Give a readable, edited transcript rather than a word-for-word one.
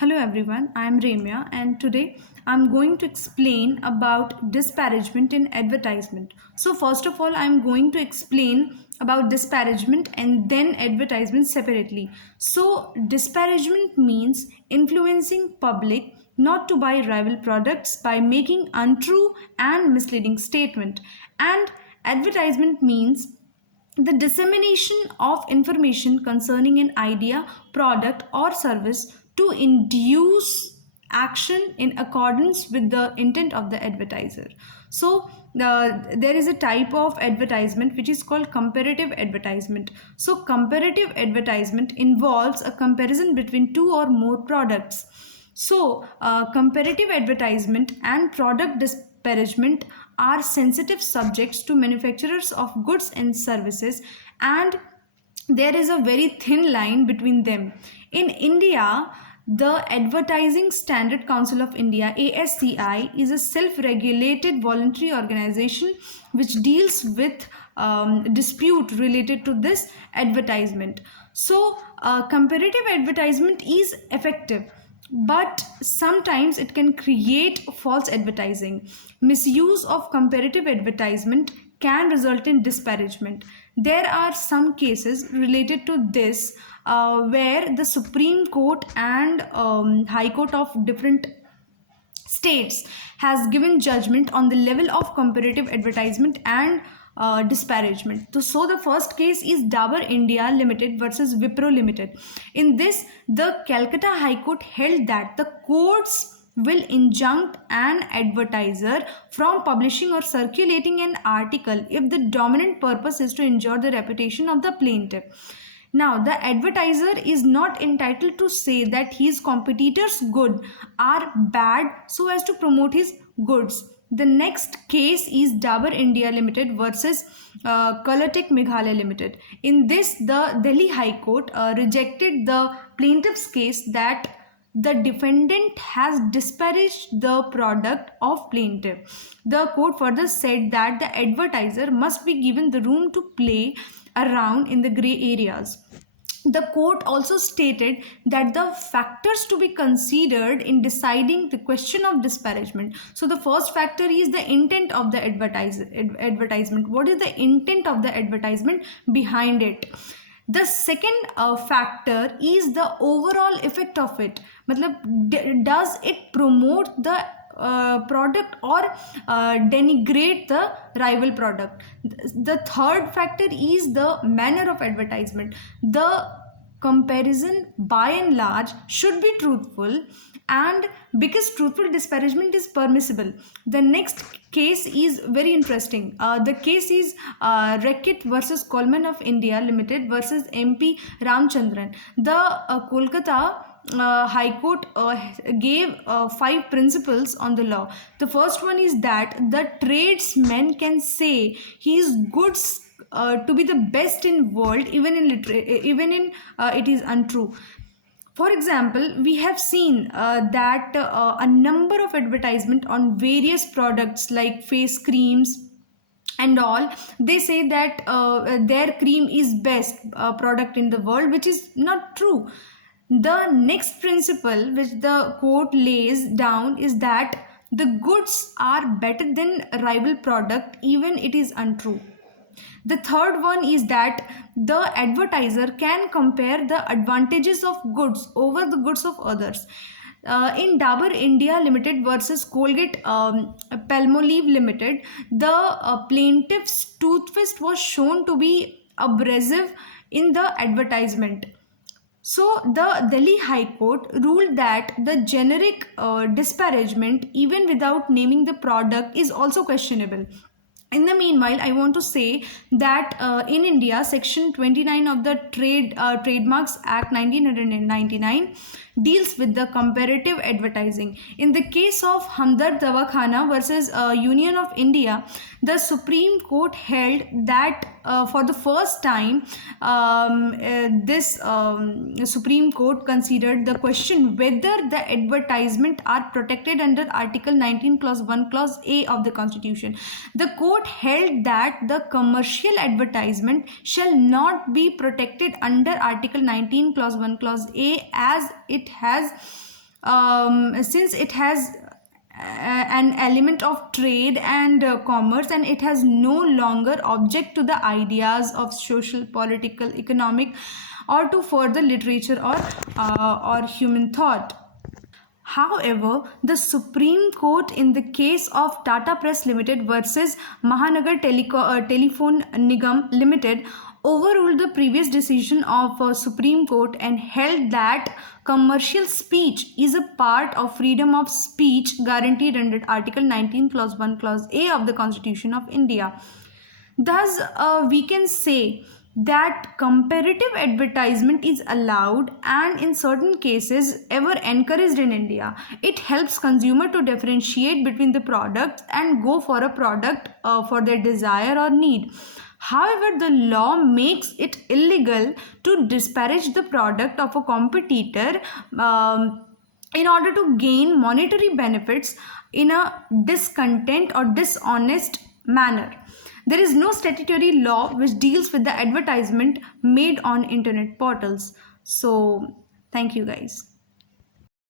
Hello everyone, I am Remiya and today I am going to explain about disparagement in advertisement. So first of all I am going to explain about disparagement and then advertisement separately. So disparagement means influencing public not to buy rival products by making untrue and misleading statement, and advertisement means the dissemination of information concerning an idea, product, or service to induce action in accordance with the intent of the advertiser. So, there is a type of advertisement which is called comparative advertisement. So, comparative advertisement involves a comparison between two or more products. So, comparative advertisement and product disparagement are sensitive subjects to manufacturers of goods and services, and there is a very thin line between them. In India, the Advertising Standard Council of India (ASCI) is a self-regulated voluntary organization which deals with dispute related to this advertisement. So, comparative advertisement is effective, but sometimes it can create false advertising. Misuse of comparative advertisement can result in disparagement. There are some cases related to this where the Supreme Court and High Court of different states has given judgment on the level of comparative advertisement and disparagement. So the first case is Dabur India Limited versus Wipro Limited. In this, the Calcutta High Court held that the courts will injunct an advertiser from publishing or circulating an article if the dominant purpose is to injure the reputation of the plaintiff. Now, the advertiser is not entitled to say that his competitors' goods are bad so as to promote his goods. The next case is Dabur India Limited versus Cliq Meghalaya Limited. In this, the Delhi High Court rejected the plaintiff's case that the defendant has disparaged the product of plaintiff. The court further said that the advertiser must be given the room to play around in the gray areas. The court also stated that the factors to be considered in deciding the question of disparagement. So the first factor is the intent of the advertisement. What is the intent of the advertisement behind it? The second factor is the overall effect of it. Does it promote the product or denigrate the rival product? The third factor is the manner of advertisement. The comparison by and large should be truthful, and because truthful disparagement is permissible. The next case is very interesting. The case is Reckitt versus Coleman of India Limited versus MP Ramchandran. The Kolkata High Court gave 5 principles on the law. The first one is that the tradesman can say his goods to be the best in world even in it is untrue. For example, we have seen that a number of advertisement on various products like face creams and all, they say that their cream is best product in the world, which is not true. The next principle which the court lays down is that the goods are better than rival product even it is untrue. The third one is that the advertiser can compare the advantages of goods over the goods of others. In Dabur India Limited versus Colgate Palmolive Limited, the plaintiff's toothpaste was shown to be abrasive in the advertisement. So the Delhi High Court ruled that the generic disparagement, even without naming the product, is also questionable. In the meanwhile, I want to say that in India, Section 29 of the Trademarks Act 1999 deals with the comparative advertising. In the case of Hamdard Dawakhana versus Union of India, the Supreme Court held that for the first time, this Supreme Court considered the question whether the advertisement are protected under Article 19 Clause 1 Clause A of the Constitution. The court held that the commercial advertisement shall not be protected under Article 19 Clause 1 Clause A, as it has since it has an element of trade and commerce, and it has no longer object to the ideas of social, political, economic, or to further literature or human thought. However, the Supreme Court in the case of Tata Press Limited versus Mahanagar Telephone Nigam Limited overruled the previous decision of Supreme Court and held that commercial speech is a part of freedom of speech guaranteed under Article 19 Clause 1 Clause A of the Constitution of India. Thus, we can say that comparative advertisement is allowed and in certain cases ever encouraged in India. It helps consumer to differentiate between the products and go for a product for their desire or need. However, the law makes it illegal to disparage the product of a competitor in order to gain monetary benefits in a discontent or dishonest manner. There is no statutory law which deals with the advertisement made on internet portals. So, thank you guys.